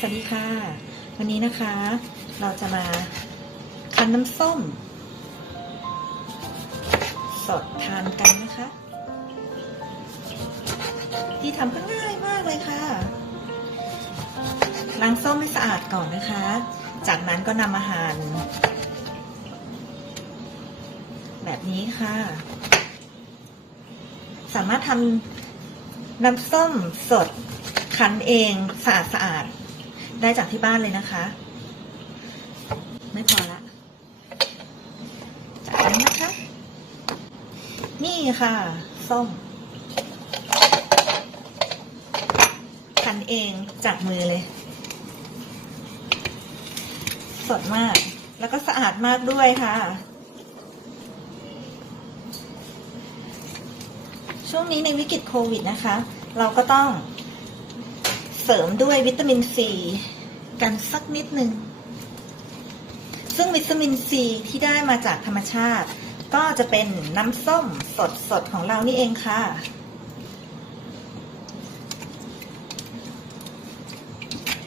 สวัสดีค่ะ วันนี้นะคะ เราจะมาคั้นน้ำส้ม สดทานกันนะคะ ที่ทำก็ง่ายมากเลยค่ะล้างส้มให้สะอาดก่อนนะคะ จากนั้นก็นำมาหั่นแบบนี้ค่ะ สามารถทำน้ำส้มสดคั้นเองสะอาดสะอาด ได้จากที่บ้านเลยนะคะ ไม่พอละจากนั้นนะคะ นี่ค่ะส้มคันเองจากมือเลย สดมาก แล้วก็สะอาดมากด้วยค่ะช่วงนี้ในวิกฤตโควิดนะคะ เราก็ต้อง เสริมด้วยวิตามินซีกันสักนิดหนึ่งซึ่งวิตามินซีที่ได้มาจากธรรมชาติ ก็จะเป็นน้ำส้มสดสดของเรานี่เองค่ะ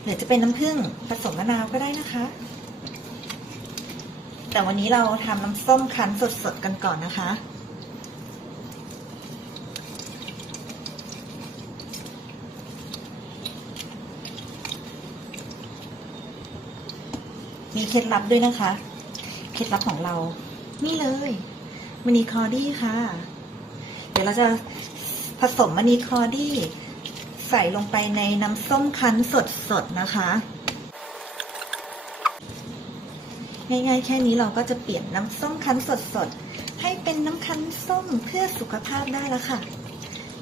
หรือจะเป็นน้ำผึ้งผสมมะนาวก็ได้นะคะ แต่วันนี้เราทำน้ำส้มคั้นสดๆกันก่อนนะคะ มีเคล็ดลับด้วยนะคะ เคล็ดลับของเรา นี่เลยมณีคอดี้ค่ะ เดี๋ยวเราจะผสมมณีคอดี้ใส่ลงไปในน้ำส้มคั้นสดๆนะคะ ง่ายๆ แค่นี้เราก็จะเปลี่ยนน้ำส้มคั้นสดๆ ให้เป็นน้ำคั้นส้มเพื่อสุขภาพได้แล้วค่ะ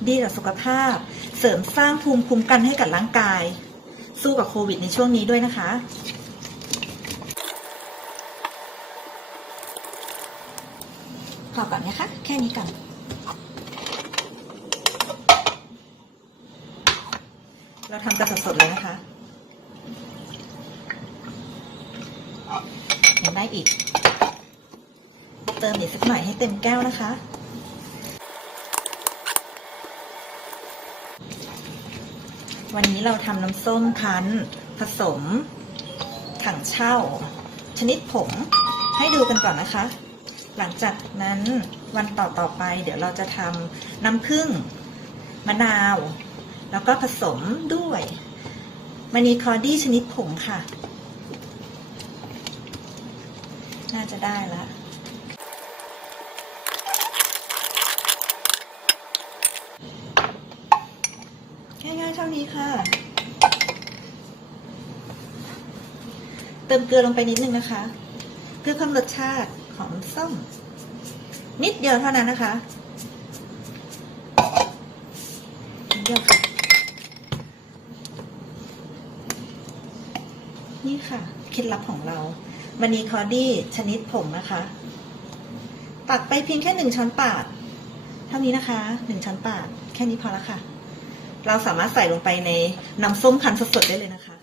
ดีต่อสุขภาพ เสริมสร้างภูมิคุ้มกันให้กับร่างกาย สู้กับโควิดในช่วงนี้ด้วยนะคะ อก่อนนะคะ แค่นี้ก่อนเราทำกันสดๆเลยนะคะยังได้อีก เติมอีกสักหน่อยให้เต็มแก้วนะคะ วันนี้เราทำน้ำส้มคั้น ผสมถังเช่า ชนิดผงให้ดูกันก่อนนะคะ หลังจากนั้นวันต่อต่อไป เดี๋ยวเราจะทำน้ำผึ้งมะนาว แล้วก็ผสมด้วยมานีคอดี้ชนิดผงค่ะ น่าจะได้ละง่ายๆเท่านี้ค่ะ เติมเกลือลงไปนิดนึงนะคะ เพื่อเพิ่มรสชาติของส้ม นิดเดียวเท่านั้นนะคะนิดเดียวค่ะ นี่ค่ะเคล็ดลับของเรามันนีคอดี้ชนิดผงนะคะ ตักไปเพียงแค่หนึ่งช้อนปากเท่านี้นะคะหนึ่งช้อนปากแค่นี้พอละค่ะ เราสามารถใส่ลงไปในน้ำส้มคั้นสดๆได้เลยนะคะ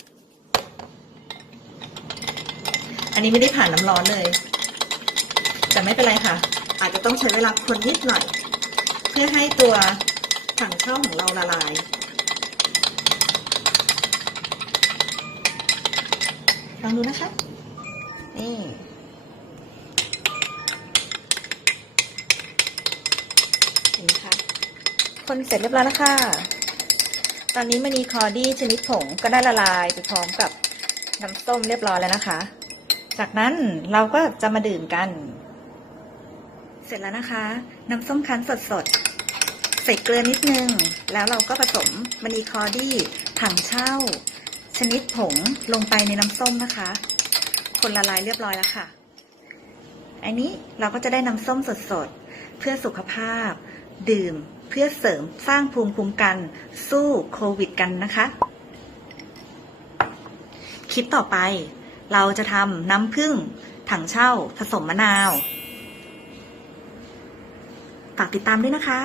อันนี้ไม่ได้ผ่านน้ำร้อนเลย แต่ไม่เป็นไรค่ะ อาจจะต้องใช้เวลาคนนิดหน่อย เพื่อให้ตัวถังเช่าของเราละลาย ลองดูนะคะ นี่เห็นคะคนเสร็จเรียบร้อยแล้วค่ะ ตอนนี้มณีคอดี้ชนิดผงก็ได้ละลายไปพร้อมกับน้ำส้มเรียบร้อยแล้วนะคะ จากนั้นเราก็จะมาดื่มกัน เสร็จแล้วนะคะ น้ำส้มคั้นสดๆใส่เกลือนิดนึง แล้วเราก็ผสมมณีคอดี้ถังเช่า ชนิดผงลงไปในน้ำส้มนะคะ คนละลายเรียบร้อยแล้วค่ะ อันนี้เราก็จะได้น้ำส้มสดๆเพื่อสุขภาพ ดื่มเพื่อเสริมสร้างภูมิคุ้มกันสู้โควิดกันนะคะ คลิปต่อไป เราจะทำน้ำผึ้งถังเช่าผสมมะนาว ฝากติดตามด้วยนะคะ